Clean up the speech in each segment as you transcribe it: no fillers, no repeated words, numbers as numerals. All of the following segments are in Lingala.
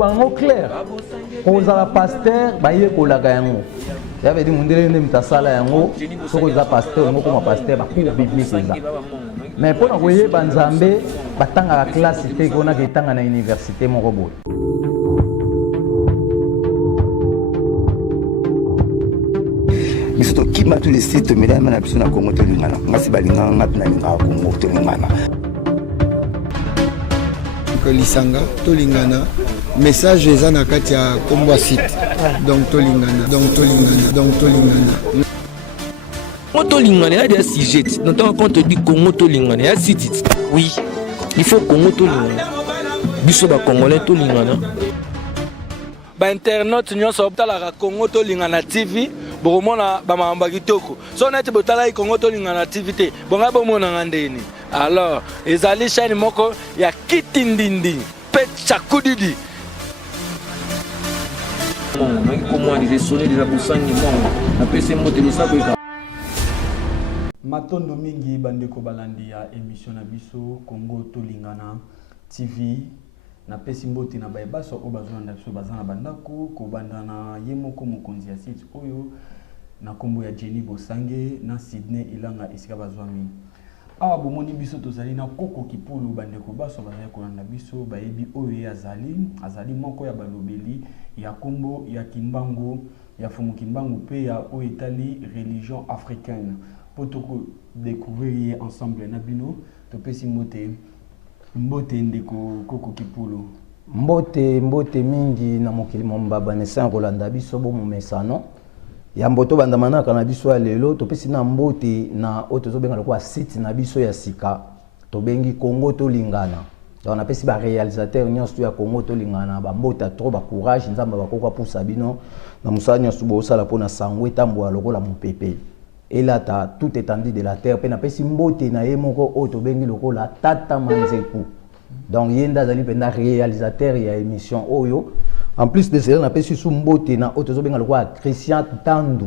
bango clair kozala pasteur baye kolaka yango ya veut dire mundele nde mutasala yango soko za pasteur ngo koma pasteur ba cours biblique eza mais pona koyeba nzambe batanga la classe te kona ketanga na université moko boye. Mais surtout qui m'a tous les sites mais là on a besoin de Congo tolingana ngasi balinga ngati na linga Congo tolingana ko lisanga tolingana message eza na kati ya kombo site donc tolingana Congo Lingana, il y a des sujets. Quand on te dit Congo Lingana, il y a des sujets. Oui, il faut Congo Lingana. Bisoba Congolais Lingana. Internet nous sommes la Congo Lingana TV. Boromona bamamba kitoko. So na te botala Congo Lingana TV. Bonga bomona ngandeni. Alors, ezali chaîne moko ya kitindindi. Pecha kudidi. Comment les sonner de la boussangi mon. Après c'est monter le sabre. Matondo mingi bandeko balandi ya émission na biso Congo Lingana TV na pesi mboti na bayebaso o bazona biso bazana bandako ko bandana yemoko mokonzi ya site oyo na kombo ya Jenny Bosange na Sydney Ilanga esika bazwami awa bomoni biso tozali na koko kipulu bandeko baso bazali kolanda biso bayebi oyo azali moko ya balobeli ya kombo ya Kimbangu ya fumu Kimbangu pe ya o etali religion africaine pour découvrir ensemble na bino to pesi mbote ndeko koko kipulu mbote mingi na mokili mombaba ne san kolanda biso bo momesano ya mboto bandamana kana biso ya lelo to pesi na mbote na oto benga kwa site na biso ya sika to bengi Congo Lingana donc on pesi ba réalisateur nyonso ya Congo Lingana ba mbota trop ba courage nzamba bakoko pousa bino na musanya nyonso bo sala pona sangwe tambo lokola mopepe. Et là, tu as tout étendu de la terre. Puis, tu as mbote na yemoko auto bengi loko la tata manzeku. Donc, yenda zali penda réalisateur ya émission oyo. En plus de cela, tu as sous mbote na auto bengi loko Christian Tandu.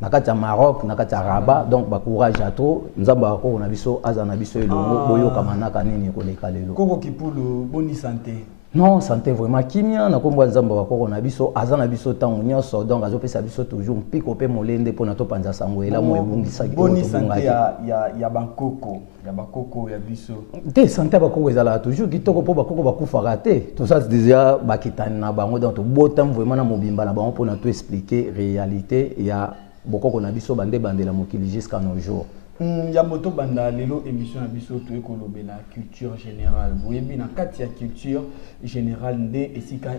Nakati Maroc, nakati Rabat. Donc, ba courage à trop. Nzamba ko na biso azana biso elongo boyo kamanaka nini ko leka lelo. Koko kipulu boni santé. Non, santé vraiment kimia na kombo nzamba bakoko na biso azana biso tango nyonso donc azopesa biso toujours piko pe molende pona to panza sango ela mo ebungisa ki boni santé ya bakoko ya biso te santé bakoko ezala toujours kitoko po bakoko bakufa raté tout ça déjà bakitani na bango donc botam vraiment na mobimba na bango pona to expliquer réalité ya bokoko na biso bande la mokili jusqu'à nos jours. Ya moto banda lelo émission na biso to ekolobela culture générale boyebi na kati ya culture générale nde esika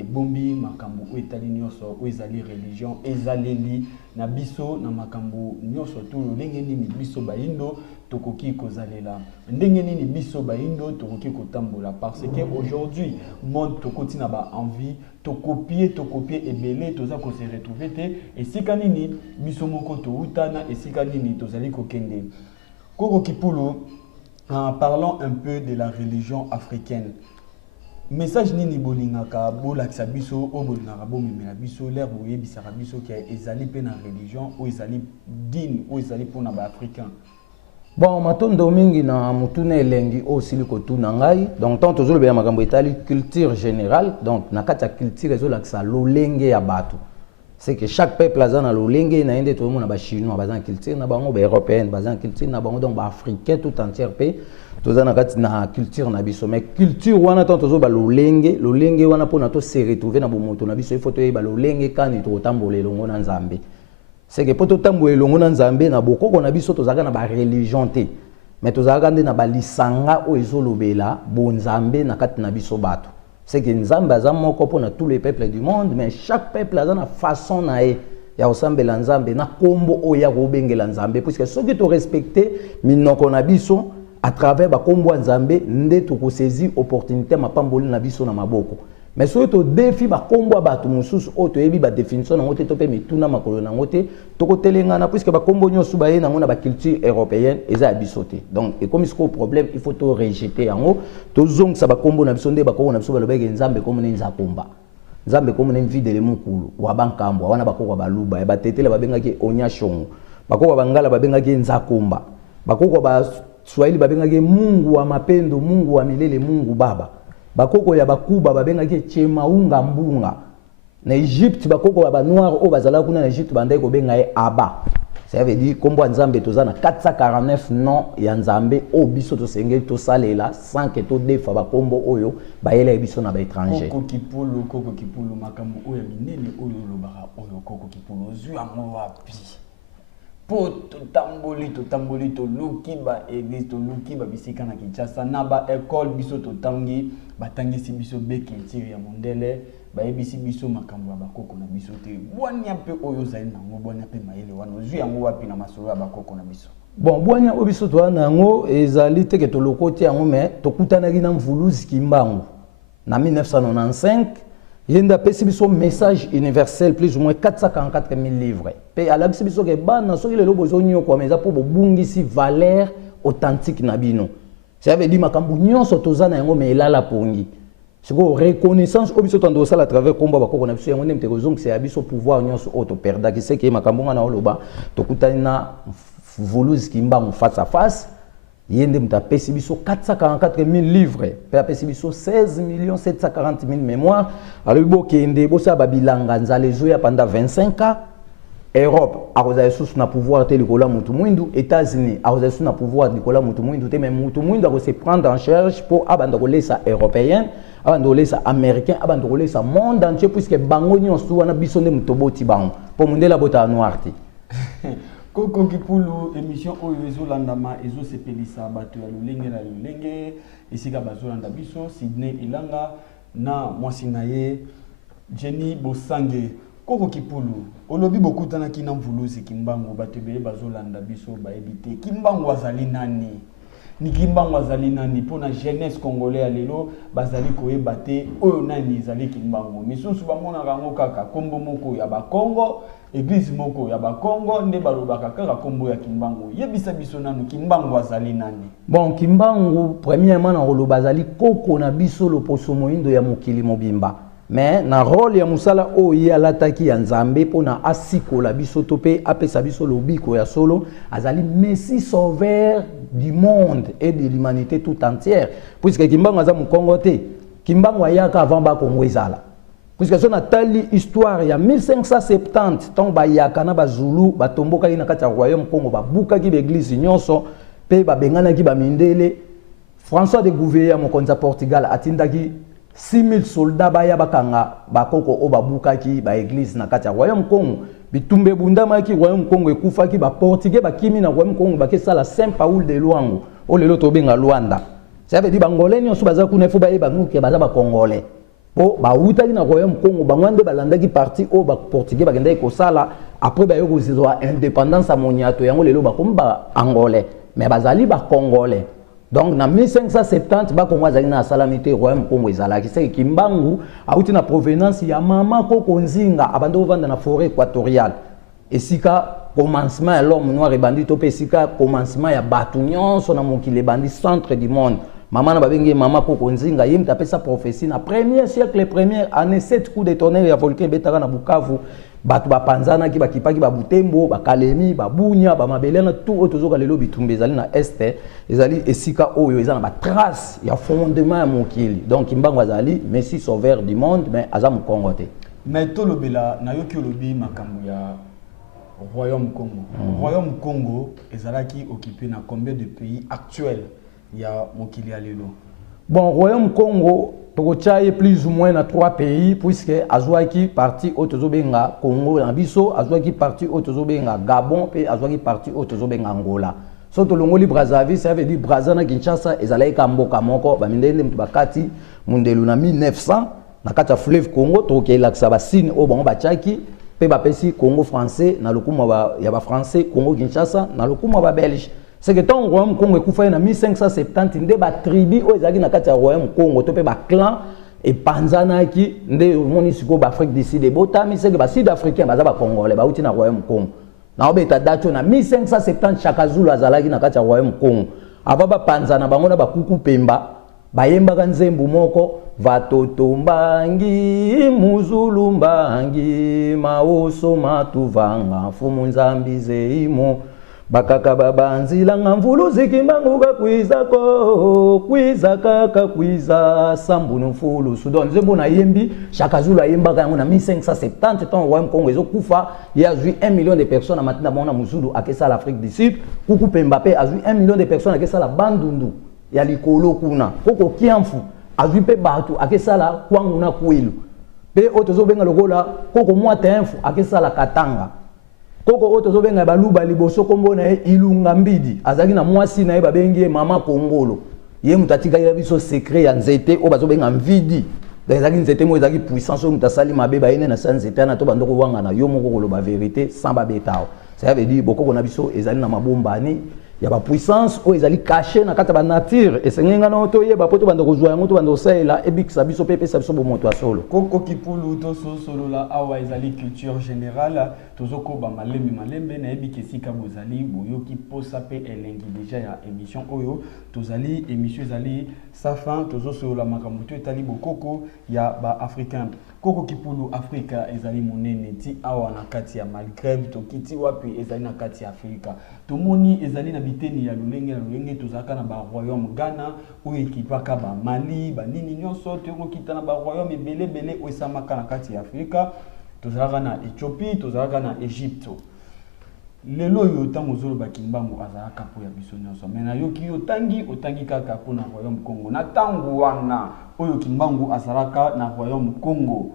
ebombi makambo o etali nyonso o ezali religion ezaleli na biso na makambo nyonso to ndenge nini biso baindo tokoki kozalela ndenge nini biso baindo tokoki kotambola parce que aujourd'hui monde tokoti na ba envie to copier ebele toza ko se retrouver te esika nini biso moko to utana esika nini tozali kokende koko kipulu en parlant un peu de la religion africaine message nini bolingaka bolakisa biso o bolingaka bomemela biso l'air boyebisaka biso ki ezali pe na religion o ezali dine o ezali pona ba africain. Bon, matondo mingi na mutune elengi osili kotuna ngai donc tant toujours bien makambo etali culture générale donc na kati ya culture ezolakisa lolenge ya bato c'est que chaque peuple a na lolenge na ende tout le monde ba chinois bazan culture na bango ba européenne bazan culture na bango donc ba africain tout entier pe toza na kati na culture na biso mais culture wana tant tozo ba lolenge wana pona to se retrouver na bomoto na biso il faut to ba lolenge kani to tambola elongo na nzambe. C'est que pour tout temps elongo na nzambe na bokoko na biso tozaka na ba religion te mais tozaka nde na ba lisanga o ezolobela bo nzambe na kati na biso bato c'est que nzambe aza moko pona tous les peuples du monde mais chaque peuple aza na façon na ye ya osambela nzambe na kombo o ya kobengela nzambe puisque soki to respecter minoko na biso à travers ba kombo nzambe nde to ko saisir opportunité mapamboli na biso na maboko. Mais si tu défi ba kombo bato mususu o to yebi ba définition nango te to pe mituna makolo nango te to ko telengana puisque ba kombo nyosu ba ye nango na ba culture européenne eza bisoté donc et comme ce problème il faut to rejeter yango to zongisa ba kombo na biso nde ba kombo na biso ba lobeke nzambe comme nza komba nzambe comme nvide le mukulu wa bankambo wana bakoko baluba ba tetele ba bengaki onyashongo bakoko bangala ba bengaki nza komba bakoko ba Swahili ba bengaki Mungu wa mapendo Mungu wa milele Mungu baba bakoko ya bakuba babengaki Chemaunga Mbunga. Na Egypte bakoko ba noir o bazala kuna na Egypte bandai ko benga Aba. Ça veut dire kombo nzambe tozana 449 noms ya nzambe o biso to sengeli to salela sans que to defa ba kombo oyo ba yela biso na ba étranger. Koko Kipulu makambo oyo minene oyo lobaka oyo Koko Kipulu zui ango wapi. Po to tamboli to luki ba église to luki ba bisika na Kinshasa na ba école biso to tangi batangi si biso bekentiri ya mondele. Baebisi biso makambo ya bakoko na biso te bwanya pe oyo zali nango bwanya pe mayele wana ozwi yango wapi na masolo ya bakoko na biso. Bon bwanya oyo biso to nango ezali te ke to lokoti yango mais tokutanaki na Mvuluzi Kimbangu na 1995 yenda pesi biso message universel plus ou moins 444 000 livres pe alabisi biso ke bana soki lelo bozonyo kwa meza po bobungisi valeur authentique na bino. Ça veut dire makambo nyonso tozana yango mais elala pongi. C'est une reconnaissance au biso tando sala à travers combat ba ko na biso yango ndemte ko zong c'est abiso pouvoir nyonso auto perda ki c'est que makambonga na oloba to kutani na Mvuluzi Kimbangu face à face yende mta pesi biso 444 000 livres pe pesi biso 16 740 000 mémoires alors bo kende bo sa babilanga nzale zoya pendant 25 ans. Europe akoza sous na pouvoir te likola mutu mwindu, États-Unis akoza sous na pouvoir likola mutu mwindu te, mais mutu mwindu ako se prendre en charge pour abanda ko lesa européen, abanda ko lesa américain, abanda ko lesa monde entier puisque bango nyonso wana biso nde mutoboti bango pour mundela bota noir te. Koko Kipulu émission oyo ezolandama ezosepelisa bato ya lolenge na lolenge esika bazolanda biso Sydney Ilanga na mwasi na ye Jenny Bosange. Koko Kipulu olobi bokutana kina Mvuluzi Kimbangu bato beye bazolanda biso baebite Kimbangu azali nani ni Kimbangu azali nani pona jeunesse congolais ya lelo bazali koyeba te oyo nani ezali Kimbangu misusu bamona rango kaka kombo moko ya bakongo église moko ya bakongo nde balobaka kaka kombo ya Kimbangu yebisa biso nanu Kimbangu azali nani. Bon Kimbangu premièrement na rolo bazali koko na biso loposo moindo ya mokili mobimba. Mais na rôle ya musala oyo alataki ya nzambe pona asikola biso to pe apesa biso lobiko ya solo azali messie sauveur du monde et de l'humanité tout entière puisque Kimbangu aza mukongo te Kimbangu ayaka avant ba Kongo ezala puisque son atali histoire ya 1570 tant ba yaka na ba Zulu batomboka na kati ya royaume Congo babuka ki l'église nyonso pe ba bengana ki ba mindele François de Gouveia mokonza Portugal atindaki 6000 soldats baya bakanga bakoko o babukaki ba église na kati ya royaume Congo bitumbe bundama ki royaume Congo ekufaki ba portugais bakimi na royaume Congo bakesala Saint Paul de Luango o lelo to benga Luanda. Ça veut dire bangolais nyonso baza kuna fo baye banuke baza ba congolais po ba utaki na royaume Congo bangwande balandaki parti o ba portugais bagenda ekosala après ba yoko zizwa indépendance a moniato yango lelo bakomba angolais mais bazali ba congolais. Donc, en 1570, Bakongo azali na salamité royaume Congo ezalaki c'est Kimbangu auti na provenance ya mama Koko Nzinga abando vanda na forêt équatoriale. Esika commencement ya l'homme noir et bandit to pesika commencement ya batu nyonso na mokili bandi centre du monde. Mama na babenge mama Koko Nzinga yim tapé sa prophétie na premier siècle première année 7 coups de tonnerre ya volcan betaka na Bukavu. Batu bapanzana ki bakipaki ba Butembo ba Kalemi ba Bunya ba Mabelena tout otozoka lelo bitumbe ezali na este ezali esika oyo ezana ba trace ya fondement ya mokili donc Kimbangu azali messie sauveur du monde mais aza mukongo te. Mais tolobela na yoki olobi makambo ya royaume Congo. Royaume Congo ezalaki occupé na combien de pays actuels ya mokili ya lelo? Bon royaume Congo tokochaye plus ou moins na 3 pays puisque azwaki parti otozobenga Congo na biso azwaki parti otozobenga Gabon pe azwaki parti otozobenga Angola. So tolongoli Brazzaville ça veut dire Brazza na Kinshasa ezalaika mboka moko bamindende mtu bakati mundelu na 1900 na kati ya fleuve Congo tokela ksaba sine o bango bachaki pe bapesi Congo français na lokuma ya ba français Congo Kinshasa na lokuma ba belge. C'est que tant royaume Congo ekufa na 1570 nde ba tribu o ezaki na kati ya royaume Congo to pe ba clan et panzana ki nde monisiko ba Afrique du Sud botami c'est que ba Sud africain baza ba congolais ba uti na royaume Congo na obeta dato na 1570 Chaka Zulu azalaki na kati ya royaume Congo aba ba panzana bango na ba kuku pemba bayemba ka nzembo moko vatoto mbangi muzulu mbangi maoso matuvanga fumu nzambi zeimo bakaka babanzila ngamvulu zikimbanguka kwiza kaka kwiza sambunu fulu Sudan nzembo na yembi Shaka Zulu ayembaka yango na 1570 tant royaume Congo ezokufa ya azwi 1 million de personnes matina mona muzulu akesa l'Afrique du Sud kuku Mbappé azwi 1 million de personnes akesa la bandundu ya likolo kuna koko kiamfu azwi pe batu akesa la kwangu na kwelu pe otozo benga lokola koko mwata infu akesa la katanga koko otozo benga baluba liboso kombo na ilunga mbidi azaki na mwasi na babengi mama kongolo ye mutatika ya biso secret ya nzete o bazo benga mvidi ezaki nzete mo ezaki puissance o mutasali mabeba ene na sanzete na to bandoko wanga na yo moko koloba vérité sans babetao ça veut dire boko na biso ezali na mabombani ya ba puissance o ezali caché na kata ba nature esengenga na to ye ba poto bandoko zwa yango to bandoko sala ebikisa biso pepe sa biso bo moto asolo koko kipulu to solo la awa ezali culture générale tozoko ba malembe na ebikesika bozali boyoki posa pe elengi déjà ya émission oyo tozali émission ezali sa fin tozo la makambo to etali bokoko ya ba africain koko kipulu Afrika ezali monene ti awa na kati ya Maghreb to kiti wapi ezali na kati ya Afrika tomoni ezali na biteni ya lolenge tozaka na ba royaume Ghana oyo ekipaka ba Mali ba nini nyonso to kita na ba royaume belé oyo samaka na kati ya Afrika tozalaka na Ethiopie tozalaka na Egypte lelo yo tango zolo bakimbango azalaka po ya biso nyonso mena yoki otangi kaka po na royaume Congo na tango wana oyo kimbango azalaka na royaume Congo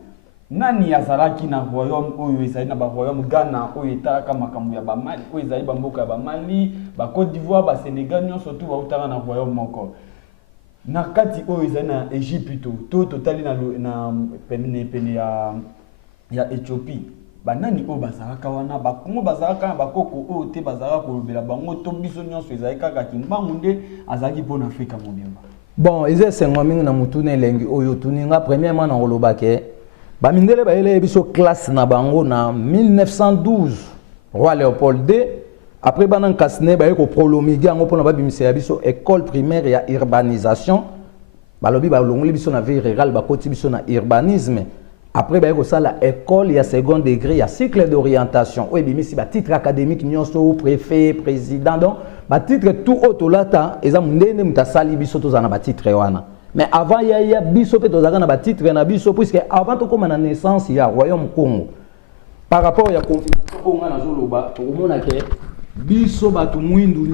nani azalaki na royaume oyo ezali na ba royaume Ghana oyo etalaka makambo ya ba Mali oyo ezali ba mboka ya ba Mali ba Côte d'Ivoire ba Sénégal nyonso tu bautaka na royaume moko na kati oyo ezali na Egypte to totali na pene ya Ethiopie banani o bazalaka wana bakongo bazalaka na bakoko oyo te bazalaka kolobela bango to biso nyonso ezali kaka kimbangu nde azalaki mpona Afrika mobimba bon eza sengo mingi na mutune elengi oyo tuninga premièrement na kolobake bamindele bayele biso classe na bango na 1912 roi Léopold II après banan kasne baye ko prolomiger yango mpona babimisa ya biso école primaire ya urbanisation balobi balongoli biso na vie rurale bakoti biso na urbanisme. Après, il y a l'école, il y a second degré, il y a cycle d'orientation. Oui, mais si titre académique, nyonso, préfet, président, donc, titre tout autre là, ils ont mondé muta sali biso to zana titre wana. Mais avant il y a biso pe to zana titre na biso puisque avant to comme na naissance il y a royaume Congo. Par rapport à la confirmation Congo na zoloba, to mona ke biso batu mwindu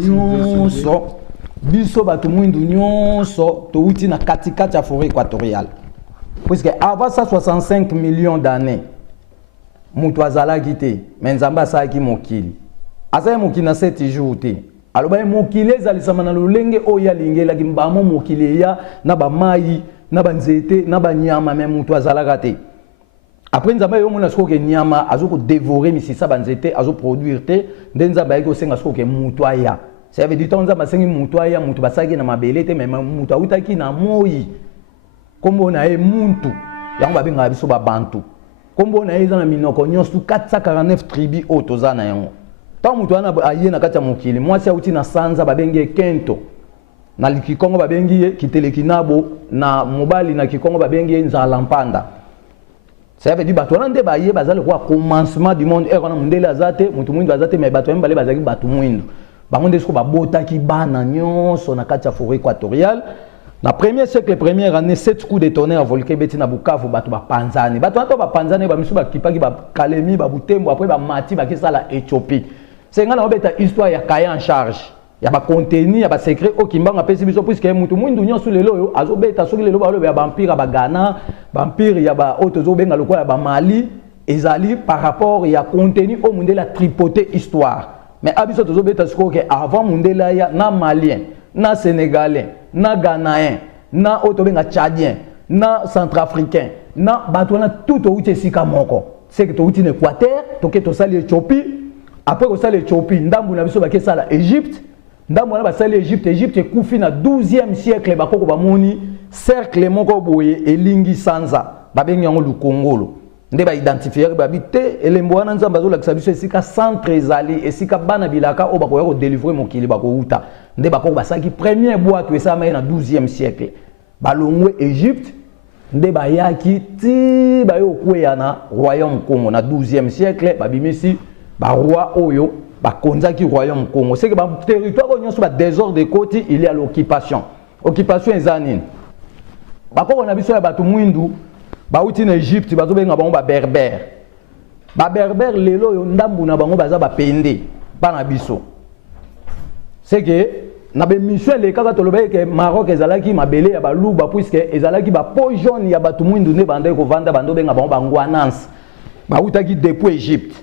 nyonso, to uti na katikati ya forêt équatoriale. Puisque avant ça 65 millions d'années mutu azalaki te mais nzambe asalaki mokili azali mokili na 7 jours te aloba mokili ezalisama na lolenge oyo alingelaki mbamo mokili ya na bamai na banzete na banyama mais mutu azalaka te après nzambe yo mona sikoke nyama azoko dévorer misisa banzete azo produire te nde nzambe ayaki osenga sikoke mutu aya ça veut dire que nzambe asengi mutu aya mutu basalaki na mabele te mais mutu awutaki na moi kombo na e muntu yango babenga biso ba bantu kombo na eza na minoko nyonso 449 tribus otoza na yango ta mutu ana aye na kati ya mokili mwasi auti na sanza babenge kento na likikongo babengi kitelekinabo na mobali na kikongo babengi nzala mpanda ça veut dire bato wana nde baye bazali kwa commencement du monde wana mundele azate mutu mwindu azate mais bato mbale bazali bato mwindu bango nde siko babotaki bana nyonso na kati ya forêt équatoriale. Na premier siècle, première année, 7 coups de tonnerre volqué beti na Bukavu batu ba panzani. Batu nato ba panzani ba misu ba kipaki ba Kalemi ba Butembo après ba Mati ba kisa la Éthiopie. C'est ngana obeta histoire ya kaya en charge. Ya ba contenu ya ba secret o kimbanga pesi biso puisque mutu mwindu nyonso lelo yo azobeta soki lelo ba lo ba vampire ba Ghana, vampire ya ba otozo benga lokwa ya ba Mali, ezali par rapport ya contenu au monde la tripoter histoire. Mais abiso tozo beta siko que avant mundela ya na malien, na sénégalais, na Ghanaien, na otobenga tchadien, na centrafricain, na batona tout au sika moko. C'est que to uti Équateur, to ke to sali Éthiopie, après ko sali Éthiopie, ndambu na biso ba ke sala Égypte, ndambu na ba sali Égypte kufi na 12e siècle ba koko ba moni cercle moko boye elingi sanza, ba bengi yango lukongolo. Nde ba identifier ba bité elembo wana nzamba zo la biso esika centre ezali esika bana bilaka o ba ko délivrer mokili ba ko uta. Nde bakoko basaki premier boîte esama na 12e siècle balongwe Égypte nde bayaki ti bayo kweya na royaume Congo na 12e siècle babimisi ba roi oyo ba konzaki royaume Congo c'est que ba territoire oyo so ba désordre de côté il y a l'occupation ezanine ba ko na biso ya batu mwindu ba uti na Egypte ba zo benga bango ba berbère lelo yo ndambu na bango baza ba pende ba na biso c'est que na be mission le kaka toloba ke Maroc ezalaki mabele ya baluba puisque ezalaki ba po jaune ya batu mwindu ne bande ko vanda bando benga bango bangwanance ba utaki depuis Egypte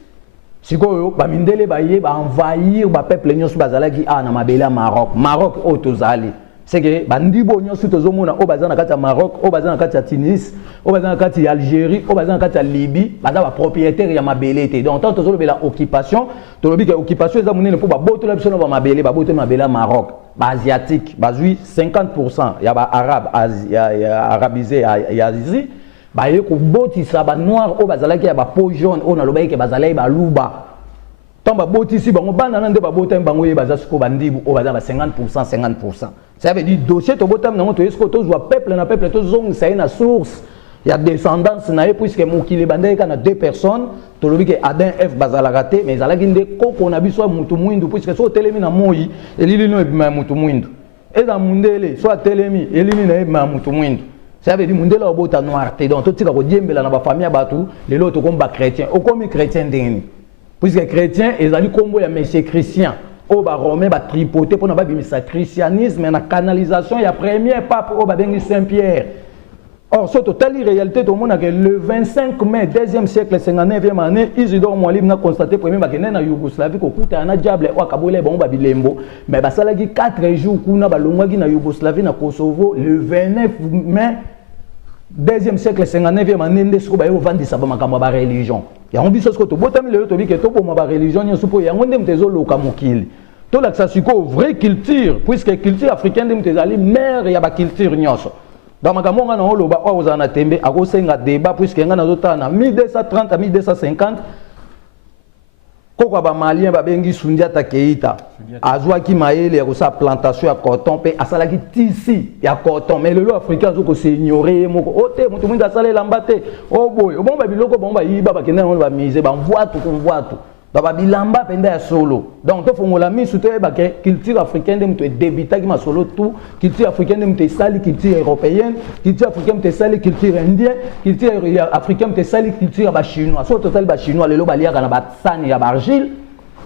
sikoyo ba mindele ba ye ba envahir ba peuple nyonso bazalaki na mabele ya Maroc otozali c'est que bandibo nyonso tozomona o bazana kati ya Maroc o bazana kati ya Tunis o bazana kati ya Algérie o bazana kati ya Libye baza ba propriétaire ya mabele te donc tant tozolobela occupation tolobi ke occupation eza munene po ba botola biso na ba mabele ya Maroc ba asiatique bazui 50% ya ba arabe ya arabisé ya Asie ba ye ko botisa ba noir o bazalaki ya ba peau jaune o na lobaye ke bazalaki ba luba tant ba botisi bango bana nande ba botam bango ye baza siko bandibu o baza ba 50%. Ça veut dire dossier to botam nango to esko to zwa peuple na peuple to zong ça na source il y a descendance na puisque mokili bandai kana 2 personnes to lobi ke Adam F bazala raté mais zalaki nde koko na biso mutu mwindu puisque so telemi na moyi elili no ebima mutu mwindu eza mundele so telemi elili na ebima mutu mwindu ça veut dire mundele obota noir te donc to tika ko diembela na ba famille batu lelo to komba chrétien okomi chrétien ndeni puisque chrétien ezali kombo ya monsieur Christian o ba romain ba tripoter pour na ba bimisa christianisme na canalisation ya premier pape o ba bengi Saint-Pierre. Or ce total réalité tout le monde que le 25 mai 2e siècle 59e année Isidore Mwalimu na constaté premier ba kena na Yougoslavie ko kuta na diable o akabole bon ba bilembo mais ba salaki 4 jours kuna ba longwaki na Yougoslavie na Kosovo le 29 mai 2e siècle 59e année ndesko ba yo vandisa ba makambo ba religion ya on biso sko to botami le to bi ke to bo ma ba religion nyoso po ya ngonde mtezo loka mokili to la ça siko vraie culture puisque culture africaine de mtezali mère ya ba culture nyoso ba makambo nga na oloba o ozana tembe akosenga débat puisque nga na zota na 1230 à 1250 koko ba malien ba bengi Sundiata Keita azwaki mayele ya kosa plantation ya coton pe asalaki tisi ya coton mais le africain azoko se ignorer moko ote mutu mwinda asalela mbate o boy bon ba biloko bon ba yiba ba kenda ba mise ba mvoatu ba bilamba penda ya solo donc to fongola misu to ba ke culture africaine de mutu débita ki masolo tout culture africaine de mutu sali culture européenne culture africaine de sali culture indienne culture africaine de sali culture ba chinois so total ba chinois lelo ba liaka na ba sani ya argile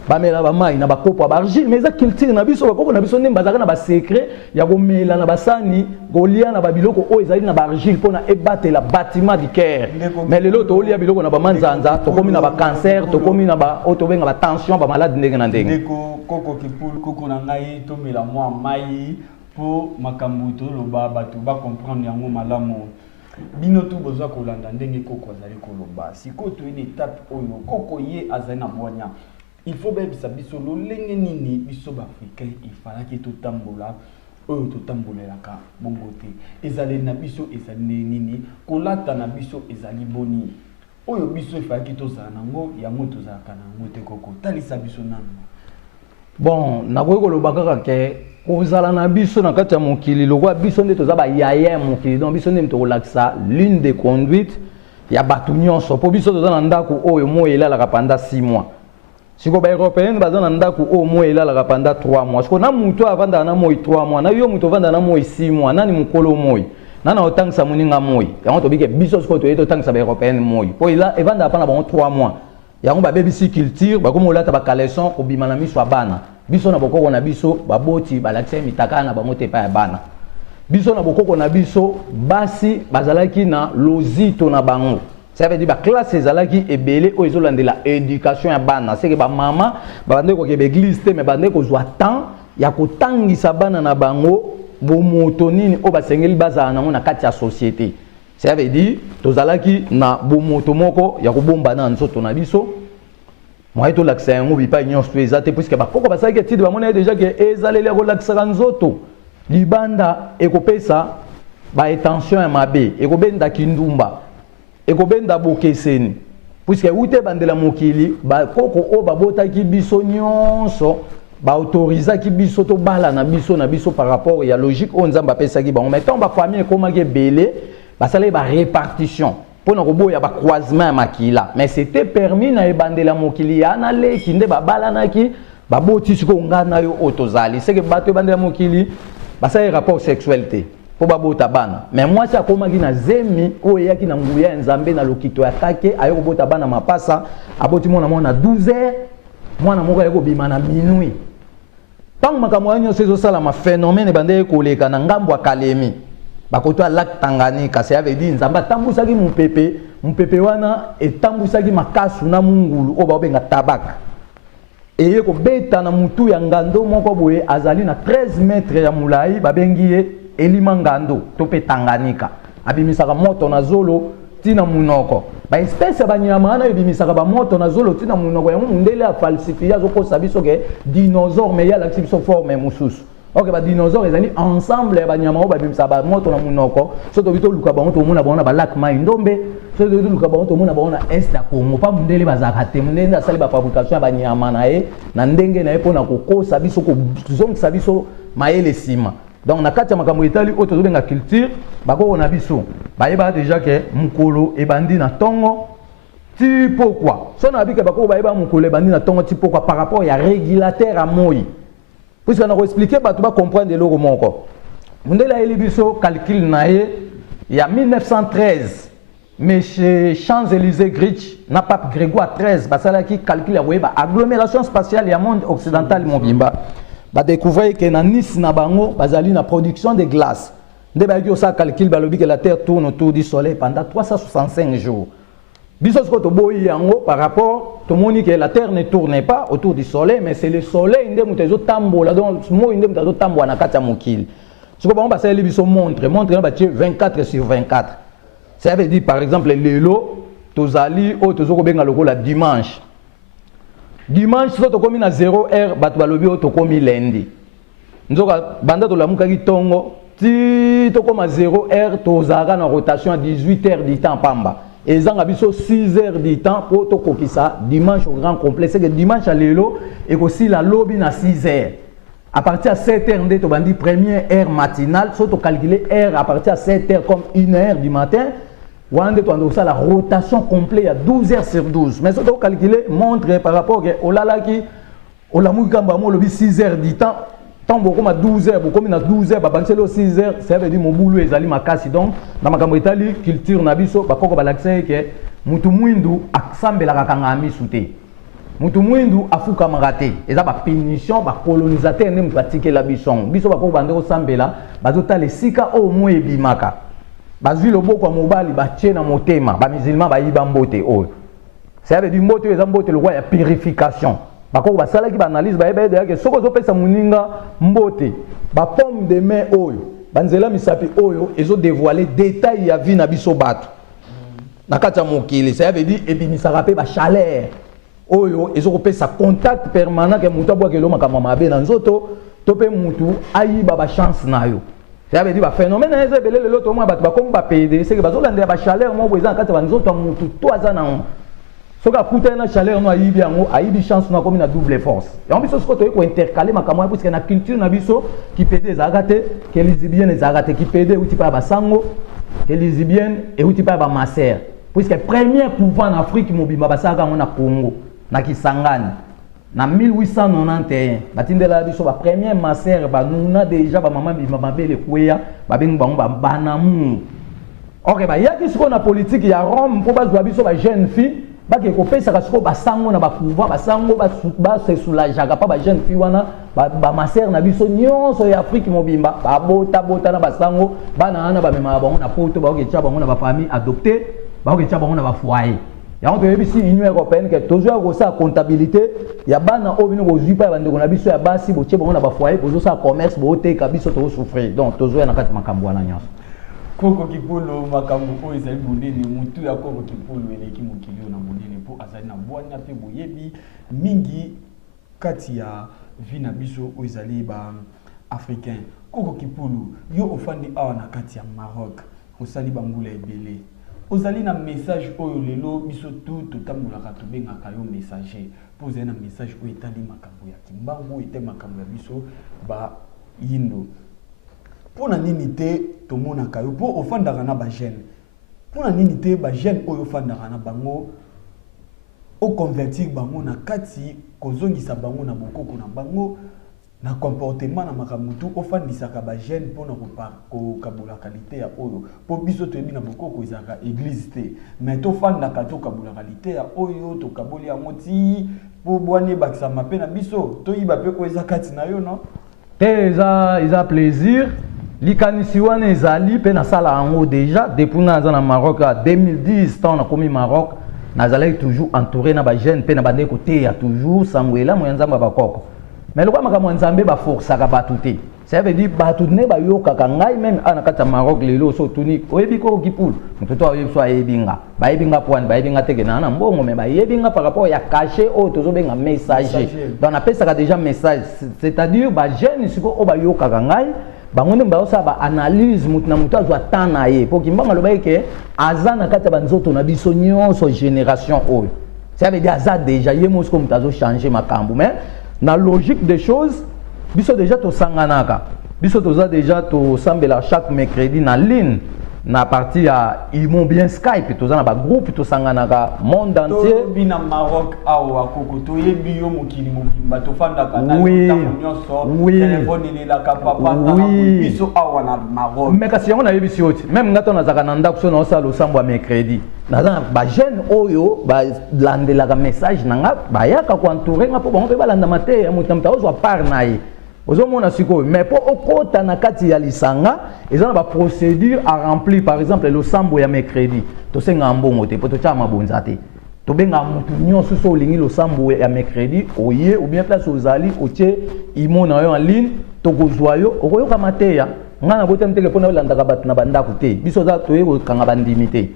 ba mela ba mai na ba kopo ba argile mais za culture na biso ba koko na biso ndemba zaka na ba secret ya ko mela na ba sani golia na ba biloko o ezali na ba argile pona ebate la bâtiment du Caire mais lelo to olia biloko na ba manzanza to komi na ba cancer to komi na ba auto benga ba tension ba malade ndenge na ndenge ndeko koko kipulu koko na ngai to mela mwa mai po makambo to loba batu ba comprendre yango malamu bino tu bozwa kolanda ndenge koko azali koloba siko to une étape oyo koko ye azali na bonya il faut bien biso lolenge nini biso ba africain il fallait que tout tambola oyo to tambolelaka bongo te ezali na biso ezali nini kolata na biso ezali boni oyo biso il fallait que tozala nango yango tozalaka nango te koko talisa biso nano bon nakoki koloba kaka ke kozala na biso na kati ya mokili lokwa biso nde toza bayaya ya mokili donc biso nde tokolakisa l'une des conduites ya bato nyonso mpo biso toza na ndako oyo moyo elalaka pendant 6 mois siko ba européenne baza na ndako oyo moyo elalaka pendant 3 mois siko na mutu avanda na moyo 3 mois na yo mutu avanda na moyo 6 mois nani mokolo moyo nana otangisa moninga moyo yango tobike biso siko toye totangisa ba européenne moyo po ila evanda pa na bango 3 mois yango babebisi culture bakomi olata bakaleson obima na miso ya bana biso na bokoko na biso baboti balakisa mitaka na bango te pa ya bana biso na bokoko na biso basi bazalaki na lozito na bango ça veut dire ba classe ezalaki ebele o ezolandela éducation ya bana c'est que ba mama bande ko ke église te mais bande ko zwa temps ya kotangisa bana na bango bomoto nini o basengeli bazala nango na kati ya société ça veut dire tozalaki na bomoto moko ya kobomba na nzoto na biso moi to lakisa yango bipa nyonso to ezate puisque bakoko basalaki titre bamona déjà que ezaleli ko lakisa nzoto libanda ekopesa ba intention ya mabe ekobenda kindumba ekobenda bokeseni puisque ute bandela mokili bakoko o babotaki biso nyonso ba autorisaki biso to bala na biso par rapport ya logique o nzamba pesaki bango mais tant ba famille komaki belé basala ba répartition pour na koboya ba croisement ya makila mais c'était permis na ebandela mokili yana le kinde babalanaki baboti siko ngana yo otozali c'est que bato ebandela mokili basali rapport sexualité po babota bana mais moi ça komaki na zemi oyo yaki na nguya nzambe na lokito ya kake ayo kobota bana mapasa aboti mona mona 12h mwana moko yako bima na minuit tant makambo yanyo sezo sala ma phénomène bande koleka na ngambo ya Kalemi bakoto ya lac Tanganyika ça veut dire nzamba tambusaki mupepe wana etambusaki makasu na mungulu o babenga tabaka eye ko beta na mutu ya ngando moko boye azali na 13 mètres ya mulai babengi ye elima ngando to pe Tanganyika abimisaka moto na zolo tina munoko ba espèce ba nyama na ebimisaka ba moto na zolo tina munoko ya mundele a falsifier zo ko sabiso ke dinosaure mais ya la so forme mususu ok ba dinosaure ezali ensemble ba nyama o ba bimisaka ba moto na munoko so to bito luka ba moto mona ba ba lac mai ndombe so to luka ba moto mona ba est ya Congo pa mundele bazaka te mundele asali ba fabrication ba nyama na e na ndenge na e pona ko sabiso ko zongi sabiso maele sima. Donc na kati ya makambo etali oyo tozobenga culture bako na biso bayeba déjà que mukolo ebandi na tongo ti pourquoi so na bika bako bayeba mukolo ebandi na tongo ti pourquoi par rapport ya régulateur à moi puisque on a expliqué bato ba comprendre loko moko mundela eli biso calcul na ye ya 1913 mais chez Champs-Élysées Grich na pape Grégoire XIII basala ki calcul ya weba agglomération spatiale ya monde occidental mobimba ba découvrir que na Nice na bango bazali na production de glace nde ba yo ça calcul ba lobi que la terre tourne autour du soleil pendant 365 jours biso ko to boyi yango par rapport to moni que la terre ne tourne pas autour du soleil mais c'est le soleil nde mutezo tambola donc mo nde mutezo tambola na kati ya mokili siko bango basali biso montre na ba 24/24 ça veut dire par exemple lelo tozali o tozo ko benga lokola dimanche so to komi na 0h bato balobi o to komi lundi nzoka banda to lamuka ki tongo ti to koma 0h to zaka na rotation à 18h du temps pamba et zanga biso 6h du temps pour to kokisa dimanche au grand complet c'est que dimanche à lelo et aussi la lobby na 6h à partir de 7h nde to bandi première heure matinale so to calculer heure à partir de 7h comme 1h du matin Wande tu as la rotation complète à 12h/12. Mais ça doit calculer, montre par rapport au lalaki, au lamour kamba mo le 6h du temps. Tant beaucoup à 12h, beaucoup à 12h, bah c'est le 6h, ça veut dire mon boulot est allé ma casse donc dans ma cambo Italie culture nabiso bah koko balakse que mutu mwindu aksambe la kakanga misute. Mutu mwindu afuka marate. Et ça bah punition bah colonisateur ne pratiquer la bison. Biso bah koko bande au sambela bah tota les sika au moins bimaka. Bazui le boko mobali ba tchena motema ba musulman ba yiba mbote oyo ça veut dire mbote eza mbote le roi ya purification bako ba sala ki ba analyse ba ebe de que soko zo pesa muninga mbote ba pomme de main oyo banzela misapi oyo ezo dévoiler détail ya vie na biso bato na kati ya mokili ça veut dire ebimisaka pe ba chaleur oyo ezo ko pesa contact permanent ke mutu abwa ke lo makambo mabe na nzoto to pe mutu ayiba ba chance na yo. Ça veut dire que le phénomène est que les autres mois comme PD, c'est que les la chaleur moi présent quand on autres mutu toi ça non. Ce que coûte une chaleur no ayibi yango ayibi chance no comme une double force. Et en plus ce que tu intercaler makamwa parce que na culture na biso qui PD zagate que les libyens zagate qui PD ou type ba sango que les libyens et ou type ba masser. Puisque premier pouvoir en Afrique mobimba basaka na Congo na Kisangani. Na 1891 batindela biso ba premier masser ba nuna déjà ba maman bima babele kweya ba bengi bango ba banamu. OK ba yaki siko na politique ya Rome po bazwa biso ba jeune fille ba ke ko pesa ka siko ba sango na ba pouvoir ba sango ba se soulageaka pa ba jeune fille wana ba masser na biso nyonso ya Afrique mobimba ba bota na ba sango bana ana ba mema bango na poto ba ke tcha bango na ba famille adoptée ba ke tcha bango na ba foyer. Ya on peut ici l'Union européenne que toujours ça comptabilité ya bana obino bozui pa bande ko na biso ya basi boche bango na ba foyer bozo sa commerce bote ka biso to souffrir donc toujours na kati makambo wana nyonso koko kipolo makambo o ezali monene mutu ya koko kipolo eleki mokili na monene po azali na bwana pe boyebi mingi kati ya vi na biso o ezali ba africain koko kipolo yo ofandi awa na kati ya Maroc osali bambula ebele ozali na message oyo lelo biso tout totambolaka tobengaka yo messager po ozali na message oyo etali makambo ya kimbangu ete makambo ya biso ba yindo mpona nini te tomonaka yo po ofandaka na bagene Pour la nini ba jeune oyo fandaka na bango o convertir bango na kati kozongisa bango na bokoko na bango na comportement na makamutu o fandisaka ba jeune pona ko kabula qualité ya oyo po biso to yebi na bokoko izaka église te mais to fandaka to kabula qualité ya oyo to kaboli ya moti po bwane bakisa mape na biso to yiba pe ko ezakati na yo no te eza plaisir likanisi wana ezali pe na sala yango déjà depuis naza na Maroc à 2010 tant na komi Maroc nazalaki toujours entouré na ba jeune pe na bande côté ya toujours sangwela moyanzamba bakoko mais le quoi makambo nzambe ba forçaka batu te ça veut dire batu ne ba yokaka ngai même ana kata Maroc lelo so tuni oyebi ko kipulu mtoto oyebi so ayebinga ba yebinga point ba yebinga teke na mbongo mais ba yebinga par rapport ya caché o tozo benga messager donc na pesa déjà message c'est-à-dire ba jeune siko o ba yokaka ngai bangonde ba osa ba analyse mutu na mutu azwa tana ye po kimbanga lo baike azana kata banzoto na biso nyonso génération oyo ça veut dire aza déjà yemo siko mutu azo changer makambo mais na logique des choses biso déjà to sanganaka biso toza déjà to sambela chaque mercredi na ligne na partie ya Imon bien Skype toza na ba groupe to sanganaka monde entier to bina Maroc awa koko to yebi yo mokili mobimba to fanda kana oui. téléphone ni la papa oui. biso awa na Maroc mais kasi yango na yebi si oti même ngato na zaka na ndako so na osala osambo ya mercredi naza ba jeune oyo ba landelaka message nanga ba yaka ko entourer nga po bango pe balanda mate ya mutamta ozwa par na ye ozomona sikoyo mais po okota na kati ya lisanga ezana ba procédure à remplir par exemple le sambo ya mercredi to senga mbongo te po to chama bonza te to benga mutu nyonso so lingi lo sambo ya mercredi oye ou bien place ozali otie imona yo en ligne to kozwa yo okoyoka mateya ngana botem teke pona landaka batu na bandako te biso za to yeko kanga bandimi te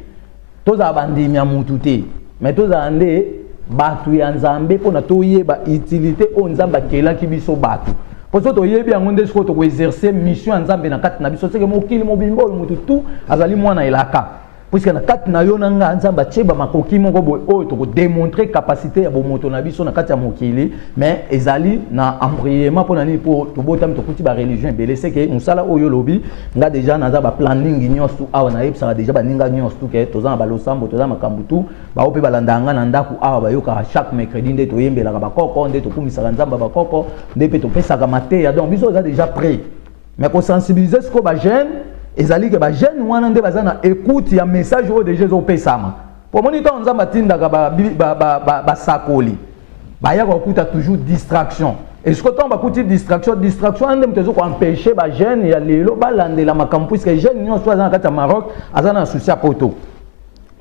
to za bandimi ya mutu te mais to za ande batu ya nzambe pona to yeba utilité o nzamba kelaki biso batu pour ça to yebi yango nde siko to ko exercer mission nzambe na kati na biso seke mokili mobimba oyo mutu tu azali mwana elaka puisque na kati na yo nanga nzamba cheba makoki moko boy oyo to ko démontrer capacité ya bomoto na biso na kati ya mokili mais ezali na embrièment pona ni po to botam to kuti ba religion ebele seke musala oyo lobi nga déjà naza ba planning nyonso awa na yebisa déjà ba ninga nyonso tu ke toza na ba losambo toza makambu tu ba ope balandanga na ndaku awa ba yoka chaque mercredi nde to yembela ba koko nde to kumisa nzamba ba koko nde pe to pesaka mateya donc biso za déjà prêt mais ko sensibiliser ce ko ba jeune ezali ke ba jeune wana nde bazana écoute ya message o déjà zo pesama pour monita nzamba tindaka ba sakoli ba ya ko kuta toujours distraction et ce que tant ba kuti distraction ande mtezo ko empêcher ba jeune ya lelo balandela makambo puisque jeune nyonso azana kata Maroc azana souci à poto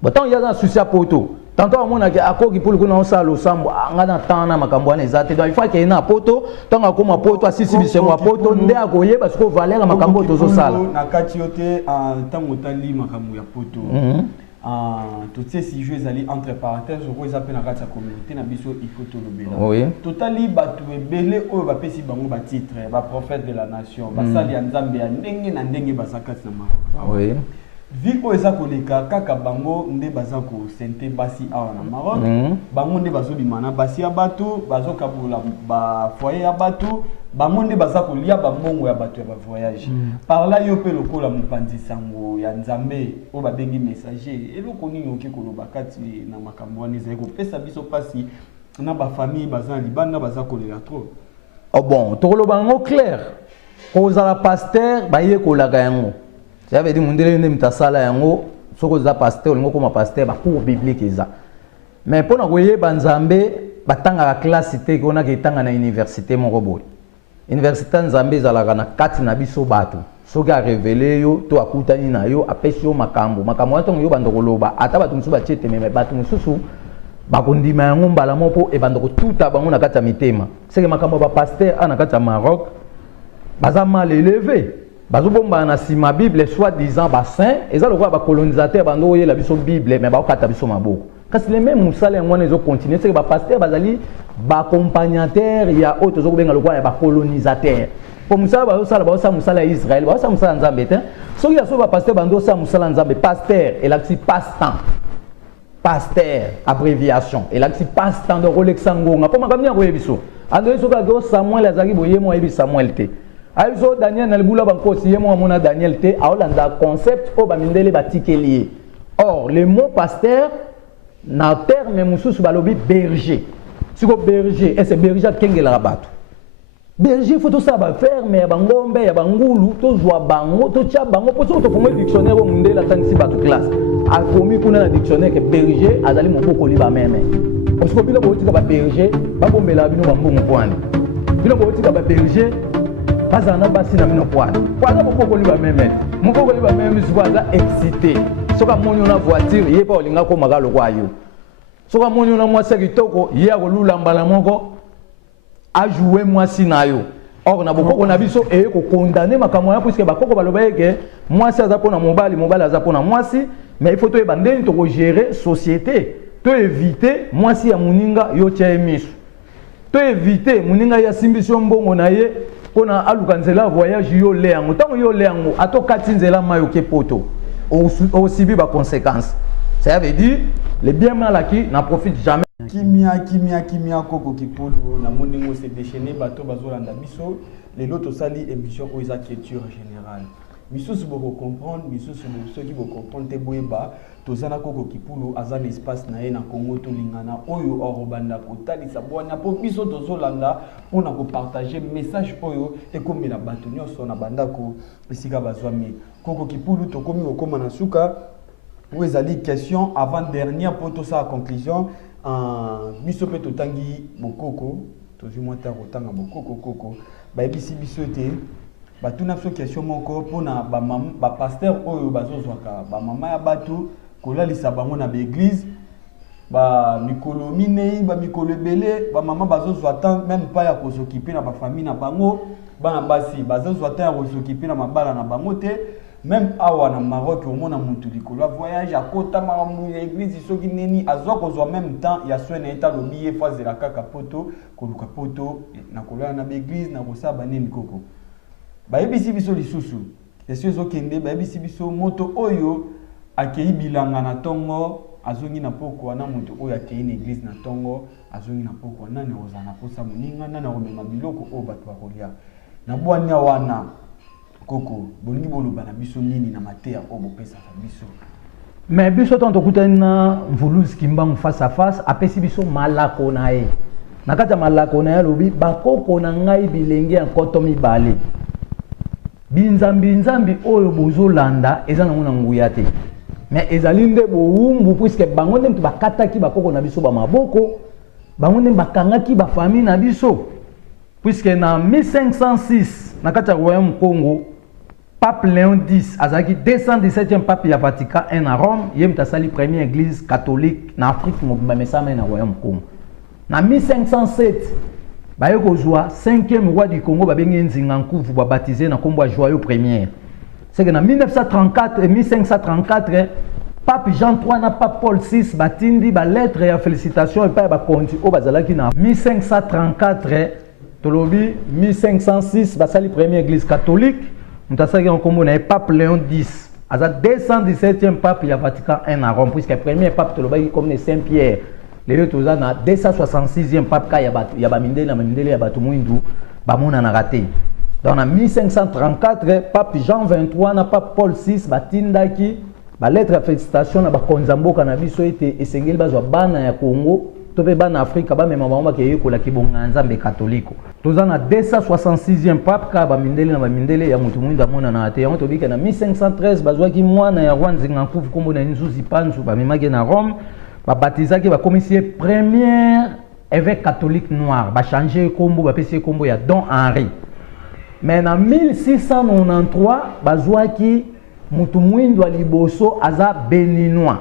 botan ya za souci à poto tantôt amona ke akoki pour kuna osalo sambo ngana tana makambo wana ezate donc il faut que na poto tanga koma poto asisi bisengo poto nde akoyeba siko valeur makambo tozo sala na kati yote tango tali makambo ya poto tout si jeux ali entre parenthèses ko ezapena kati ya communauté na biso il faut to lobela oui totali batu ebele oyo bapesi bango ba titre ba prophète de la nation basali ya nzambe ya ndenge na ndenge basakati na Maroc oui viko eza koleka kaka bango nde baza ko sente basi awa na Maroc bango nde bazo bimana basi ya batu bazo kabula ba foyer ya batu bango nde baza kolia ba mbongo ya batu ya ba voyage par là yo pe lokola mopanzi sango ya nzambe o ba bengi messager eloko nini oki koloba kati na makambo wana ezali kopesa biso pasi na ba famille baza libanda baza kolela trop oh bon tokoloba ngo clair kozala pasteur baye kolaka yango ça veut dire mundele nde mtasala yango soko za pasteur lingo koma pasteur ba cours biblique eza mais pona koyeba nzambe batanga la classe te kona ke tanga na université moko boy université nzambe ezalaka na kati na biso bato soki a révélé yo to akutani na yo apesi yo makambo wana ntongo yo bando koloba ata bato mosusu batie tememe bato mosusu bakondima yango mbala moko ebanda kotuta bango na kati ya mitema seke makambo ba pasteur ana kati ya Maroc baza mal élevé bazobomba na sima Bible soi-disant ba saint eza lokola ba colonisateur bando oyela biso Bible mais bakata biso maboko kasi le même musala yango wana ezo continuer seke ba pasteur bazali ba accompagnateur ya auto tozo benga lokola ya ba colonisateur po musala ba musala ya Israël ba musala nzambe te soki ya so ba pasteur bando sa musala nzambe pasteur elakisi passe-temps pasteur abréviation elakisi passe-temps de Rolex ngonga po makamni ya koyebiso ando soka ko Samuel azaki boyemo yebi Samuel te aizo Daniel na libula bankosi yemo amona Daniel te aolanda concept o ba mindele batikelier Or, le mot pasteur, na terme mususu balobi berger. Si ko berger, et c'est berger kenge la bato. Berger faut tout ça ba ferme ya bangombe ya bangulu to zwa bango to tia bango po to fongo dictionnaire o munde la tangisi bato classe. A komi kuna na dictionnaire que berger azali moboko li ba meme. Parce que bino botika ba berger ba bombela bino ba mbongo kwani. Bino botika ba berger bazana basi na bino kwani. Kwana moboko li ba meme. Moboko li ba meme zwa excité. Soka moni na voiture ye pa olinga ko magalo kwa yo. Soka moni na mwasi kitoko ye akolula mbala moko a jouer mwasi na yo. Or na bokoko na biso e ko condamner makamwa ya puisque bakoko baloba ke mwasi aza pona mobali mobali aza pona mwasi mais il faut to e bandeni to ko gérer société to éviter mwasi ya muninga yo tia emisu. To éviter muninga ya simbisio mbongo na ye pona aluka nzela voyage yo leango tango yo leango atokati nzela mayo ke poto aussi bien conséquences. Ça veut dire les biens mal acquis n'en profitent jamais. Kimia koko kipolo na moningo se déchaîner bateau bazolanda biso les loto sali émission o isa culture générale. Biso si boko comprendre biso si ceux qui boko comprendre te boyeba tozana koko kipolo azana espace na ye na Congo to lingana oyo orobanda ko talisa bwana po biso tozolanda pona ko partager message oyo e comme la bato nyonso na bandako esika bazwami koko kipolo to komi okoma na suka ou ezali question avant dernière pour tout ça conclusion biso pe totangi bokoko tozwi mwa ta kotanga bokoko koko ba ebisi biso te batuna biso question moko pona ba pasteur oyo bazozwaka ba mama ya bato kolalisa bango na l'église ba mikolo minei ba mikolo ebele ba mama bazozwa tant même pas ya kosokipe na ba famille na bango bana basi bazozwa tant ya kosokipe na mabala na bango te. Même awa na Maroc au monde a monté likolo voyage à kota ma l'église soki neni azoko zo même temps ya soin eta lobiye faze la kaka poto koluka poto na kola na l'église na kosaba neni koko ba ebisi biso lisusu est-ce zo kende ba ebisi biso moto oyo akei bilanga na tongo azongi na poko na moto oyo akei na église na tongo azongi na poko nani ozana posa moninga nani omema biloko o bato bakolia na bwania wana koko bolingi boloba na biso nini na mateya o bopesa biso mais biso tant okutani na mvuluzi kimbangu face à face apesi biso malako na ye na kati ya malako na ye alobi bakoko na ngai bilenge ya nkoto mibale binzambi oyo bozolanda eza nango na nguya te mais ezali nde bowumbu puisque bango nde mutu bakataki bakoko na biso bamaboko bango nde bakangaki bafamille na biso puisque na 1506 na kati ya royaume Congo Pape Léon X azaki 217e pape ya Vatican 1 à Rome yem tasali première église catholique na Afrique mobimba mesama na royaume Congo na 1507 baye kozwa 5e roi du Congo babengi Nzinga Nkuvu ba baptisé na kombo Joyeux première c'est que na 1934 et 1534 Pape Jean III na Pape Paul VI batindi ba lettre ya félicitation et pa ba konti o bazalaki na 1534 tolobi 1506 basali première église catholique mutasaki en kombo na Pape Léon X aza 217e pape ya Vatican 1 à Rome puisque premier pape tolobaki comme Saint-Pierre lelo toza na 266e pape ka ya bamindele na bamindele ya bato mwindu bamona na raté donc en 1534 pape Jean 23 na Pape Paul VI batindaki ba lettre ya félicitation na bakonza mboka na biso ete esengeli bazwa bana ya Congo to pe bana Afrika ba mema bango ke yekola kibonga nzambe katoliko toza na 266e pape ka bamindele na bamindele ya mutu mwindu amona na raté yango tobika na 1513 bazwaki mwana ya roi Nzinga Nkuvu kombo na Nzuzi Panzu bamemaki na Rome babatizaki bakomisie première évêque catholique noir bachange kombo bapesi kombo ya Don Henri mais na 1693 bazwaki mutu mwindu liboso aza béninois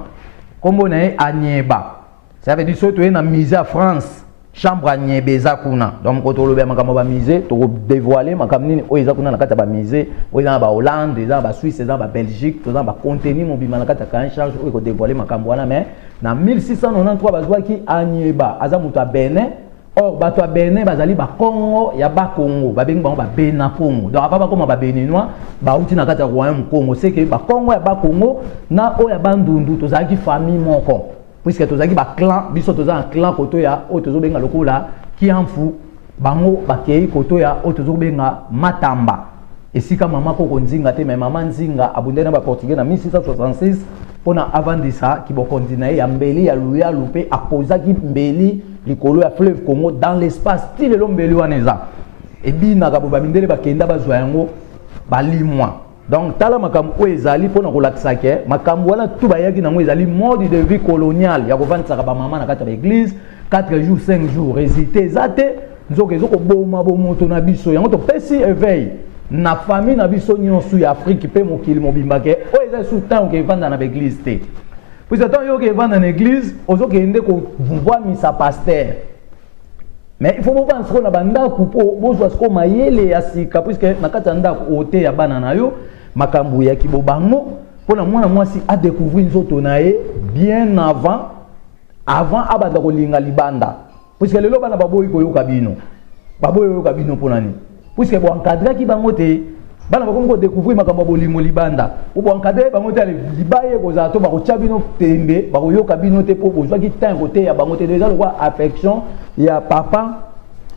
kombo na ye Anyeba ça veut dire surtout na musée à France chambre Anyeba eza kuna donc ko tolobe makambo ba musée to dévoiler makambo nini o eza kuna na kata ba musée o eza ba Hollande eza ba Suisse eza ba Belgique to za ba contenu mobima na kata ka charge o ko dévoiler makambo wana mais na 1693 bazwaki Anyeba aza mutu a Benin or bato a Benin bazali ba Congo ya ba Congo ba bengi bango ba Bena Congo donc apa ba koma ba Béninois ba uti na kata royaume Congo c'est que ba Congo ya ba Congo na o ya ba Ndundu to zaki famille moko puisque to zaki ba clan biso to za un clan koto ya o to zo benga lokola Kiamfu bango ba kei koto ya o to zo benga Matamba esika mama koko Nzinga te mais mama Nzinga abundena ba portugais na 1666 pona avant de ça qui va continuer ya mbeli ya luya loupé a posa ki mbeli likolo ya fleuve Congo dans l'espace style lo mbeli waneza et bina ka ba mindele ba kenda ba zwa yango balimwa donc tala makambo o ezali pona ko lakisa ke makambo wana tout ba yaki nango ezali mode de vie coloniale ya ko vantsa ba mama na kata l'église 4 jours 5 jours résister zate nzoke zoko boma bomoto na biso yango to pesi éveil na famille na biso nyonso ya Afrique pe mokili mobimba ke o eza sous temps ke vanda na l'église te puis attends yo ke vanda na l'église ozo ke ende ko voir misa pasteur mais il faut pas penser qu'on a banda coupo bozwa sko mayele ya sika puisque na kata ndako ote ya bana na yo makambo ya kibobango pona mwana mwasi a découvrir nzoto na ye bien avant abanda ko linga libanda puisque lelo bana baboyi ko yoka bino pona ni puisque bo encadrer ki bango te bana ba ko découvrir makambo bolingo libanda ou bo encadrer bango te libaye ko za to ba ko chabino tembe ba ko yoka bino te po bozwa ki temps côté ya bango te déjà le quoi affection ya papa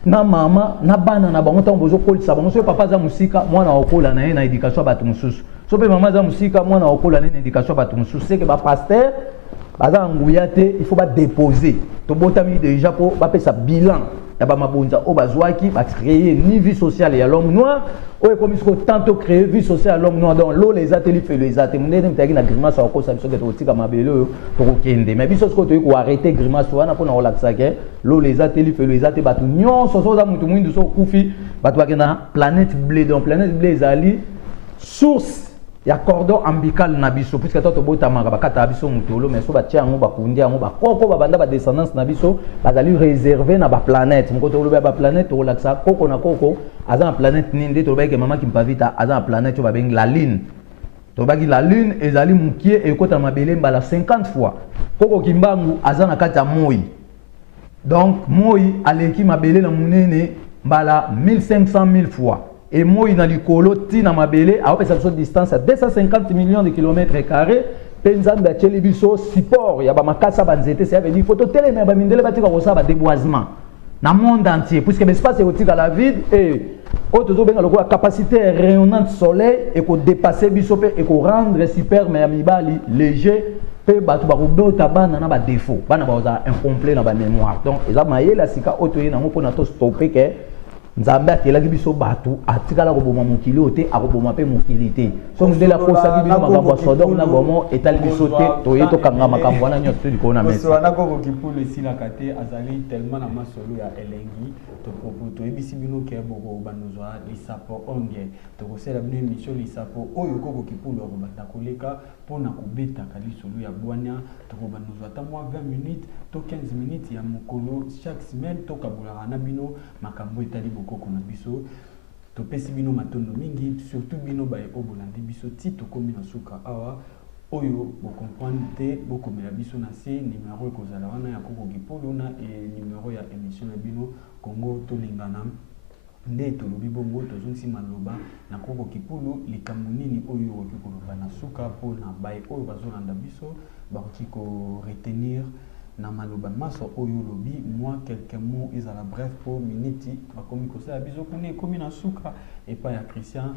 na mama na bana na bango tango bozo kolisa bango so papa za musika mwana okola na ye na éducation ba tumususu so pe mama za musika mwana okola na éducation ba tumususu c'est que ba pasteur baza nguya te il faut ba déposer to botami déjà po ba pesa bilan ya ba mabonza o bazwaki ba créer ni vie sociale ya l'homme noir o comme il faut tantôt créer vie sociale à l'homme noir dans l'eau les ateliers fait les ateliers même tagi na grimace ko sa biso ke to tika mabelo to ko kende mais biso ko to ko arrêter grimace wana pour na relaxa ke l'eau les ateliers fait les ateliers batu nyonso so za mutu mwindu so kufi batu bakena planète blé donc planète blé ezali source ya cordon ombilical na biso puisque toto botamaka bakata biso mutolo mais so batia yango bakundi yango bakoko babanda ba descendance na biso bazali réservé na ba planète mkoto oloba ba planète to relaxa koko na koko aza na planète ninde to bayeke mama kimpavita aza na planète to babengi la lune to baki la lune ezali mukie ekota mabele mbala 50 fois koko kimbangu aza na kati ya moi donc moi aleki mabele na munene mbala 1500 fois et moi dans likolo tina mabele a opesa biso distance à 250 millions de kilomètres carrés penzambe a tcheli biso support ya ba makasa banzete ça veut dire photo télé mais ba mindele batika ko sa ba déboisement na monde entier puisque l'espace est otika la vide et auto benga la capacité rayonnante soleil et ko dépasser biso pe et ko rendre super mais amibali léger pe batu ba ko bota bana na ba défaut bana ba za incomplet na ba mémoire donc eza mayela sika auto yena ngo pona to stopper ke nzambe akelaki biso batu atikala koboma mokili ote akoboma pe mokili te so ndela kosa ki biso makambo ya sodome na gomo etali biso te toye tokanga makambo wana nyonso tolikolo na mesa wana koko kipulu esilaka te azali tellement na masolo ya elengi toyebisi bino ke boko banozwa lisapo onge tokosala bino émission lisapo oyo koko kipulu akobanda koleka mpona kobetaka lisolo ya bwania tokobanozwa ata mwa 20 minutes to 15 minutes ya mokolo chaque semaine tokabolaka na bino makambo etali bokoko na biso topesi bino matondo mingi surtout bino baye obolandi biso ti tokomi na suka awa oyo bocomprendre te bokomela biso na se numéro ekozala wana ya koko kipulu na numéro ya émission na bino Congo tolingana nde tolobi bongo tozongisi maloba na koko kipulu likambo nini oyo okoki koloba na suka mpona baye oyo bazolanda biso bakoki koretenir na maloba maso oyo lobi moi quelques mots ezala bref po miniti bakomi kosala biso kuna ekomi na suka epa ya Christian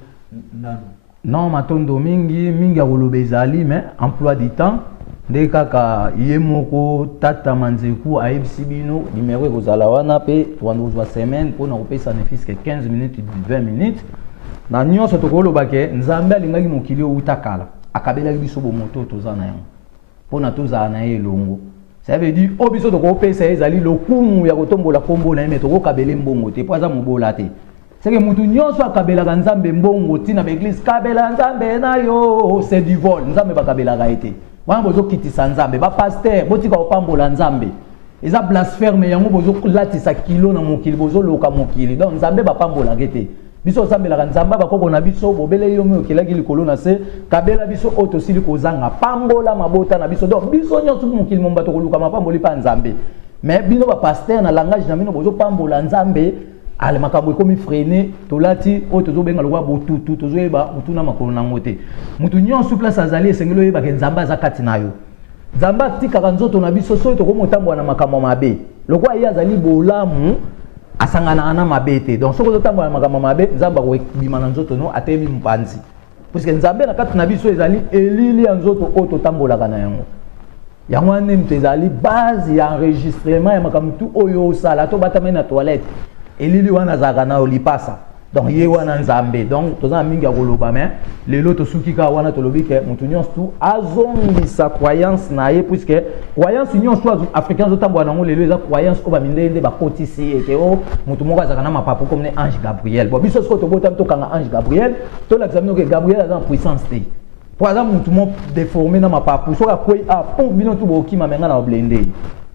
Ndano non matondo mingi akoloba ezali mais emploi du temps nde kaka ye moko tata manzeku ayebisi bino numéro ekozala wana mpe wanozwa semaine mpona kopesa ne fiske 15 minutes 20 minutes na nyonso tokoloba ke nzambe alingaki mokili outa kala akabelaki biso bomoto toza na yango mpona tozala na ye elongo ça veut dire o biso tokopesa ezali lokumu ya kotombola kombo na ye me tokokabele mbongo te mpo aza mobola te seke mutu nyonso akabelaka nzambe mbongo ntina baeglise kabela nzambe na yo c'est du vol nzambe bakabelaka ye te wana bozokitisa nzambe bapaster botika kopambola nzambe eza blasphème yango bozolatisa kilo na mokili bozoloka mokili donc nzambe bapambolaka te biso osambelaka nzambe bakoko na biso bobele yo me okelaki likolo na se kabela biso oyo tosili kozanga pambola mabota na biso donc biso nyonso mokili momba tokoluka mapamboli mpa nzambe mais bino bapaster na langage na bino bozopambola nzambe ale makambo ekomi freine tolati oyo tozobenga lokwa botutu tozoyeba mutu na makolo nango te mutu nyonso place azali esengeli oyebaka nzambe aza kati na yo nzambe atikaka nzoto na biso soki tokomotambola na makambo mabe lokwa ye azali bolamu asangana na mabe te donc soki ozotambola na makambo mabe nzambe akobima na nzoto no atemi mpanzi parce que nzambe na kati na biso ezali elili ya nzoto oyo totambolaka na yango yango wana ezali base ya enregistrement ya makambo tu oyo osala to batama na toilette elili wana azalaka na olipasa donc ye wana nzambe donc toza mingi ya koloba mais lelo tosuki ka wana tolobi ke mutu nyonso tu azongisa croyance na ye puisque croyance nyonso tu africain zotambola nango lelo eza croyance oyo bamindende bakotisi eke o mutu moko azalaka na mapapu comme ange Gabriel bon biso sikoyo tobotami tokanga ange Gabriel tolakisa bino ke Gabriel aza na puissance te po aza mutu mo déformé na mapapu soki akwei apon bino tu bokima menga na oblende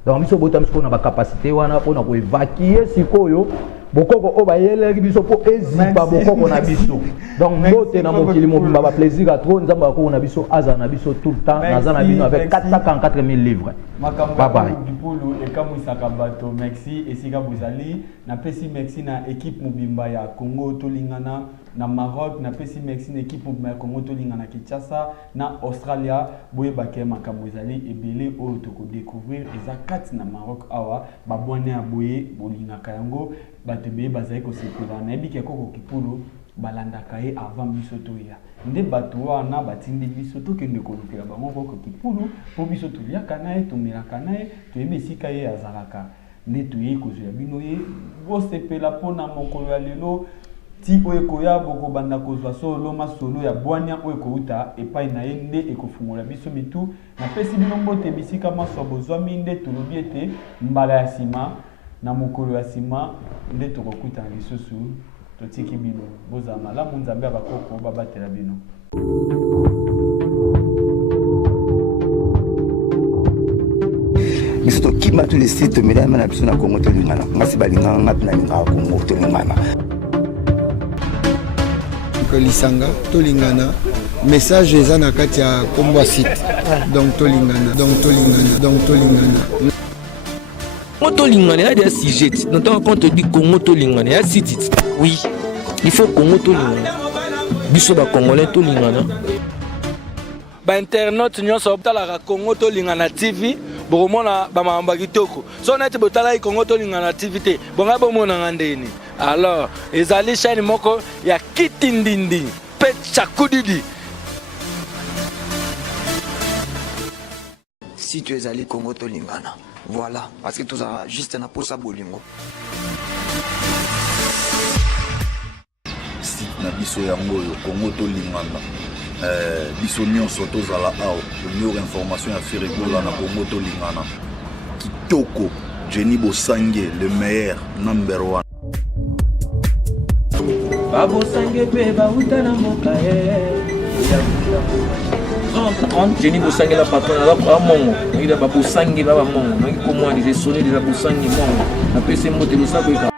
donc biso botami sikoyo na bacapacité wana mpona koévacuer sikoyo bokoko o bayeleki biso po ezipa bokoko na biso donc mbote na mokili mobimba ba plaisir à trop nzamba bakoko na biso aza na biso tout le temps naza na bino avec 444 000 livres bye bye dipulu ekamwisaka bato merci esika bozali napesi merci na équipe mobimba ya Congo tolingana na Maroc napesi merci na équipe mobimba ya Congo tolingana Kinshasa na Australia boyebake makambo ezali ebele oyo tokodécouvrir eza kati na Maroc awa babwane ya boye bolingaka yango bato beye bazali kosepela nayebi ke koko kipulu balandaka ye avant biso toya nde bato wana batindi biso tokende kolukela bango koko kipulu po biso toliaka na ye tomelaka na ye toyebi esika ye azalaka nde toyei kozwa bino ye bosepela mpona mokolo ya lelo ti oyo ekoya bokobanda kozwa solo masolo ya bwania oyo ekouta epai na ye nde ekofungola biso mitu napesi bino mbote bisika maswa bozwami nde tolobi ete mbala ya nsima na mokolo ya nsima nde tokokutana lisusu totiki bino bozala malamu nzambe ya bakoko babatela bino biso tokima tous les sites tomelama na biso na Congo tolingana ngasi balingaka ngati na lingaka Congo tolingana lisanga tolingana message eza na kati ya kombo site donc tolingana Congo tolingana, il y a des sujets. Notamment quand on dit Congo tolingana, il y a six titres. Oui, il faut Congo tolingana. Biso ba Congolais tolingana. Ba internaute nyonso optalaka Congo tolingana TV, bomona ba mamba kitoko. So na tibotala Congo tolingana TV te, bonga bomona ngandeni. Alors, ezali chaîne moko ya kitindindi, pecha kudidi. Si tu es allé Congo tolingana. Voilà, parce que tout ça juste un pour ça bolingo. Site na biso yango yo Congo tolingana. Biso nyonso tozala awa, meilleure information ya Firigola na Congo tolingana. Kitoko, Jenny Bosange, le meilleur number 1. Babo sange pe ba utana mokae. Jenny Bosange la patronne la mongo il a Bosange la mongo ngi ko moi des sonné de la Bosange mongo na pese mote lo sa ko ka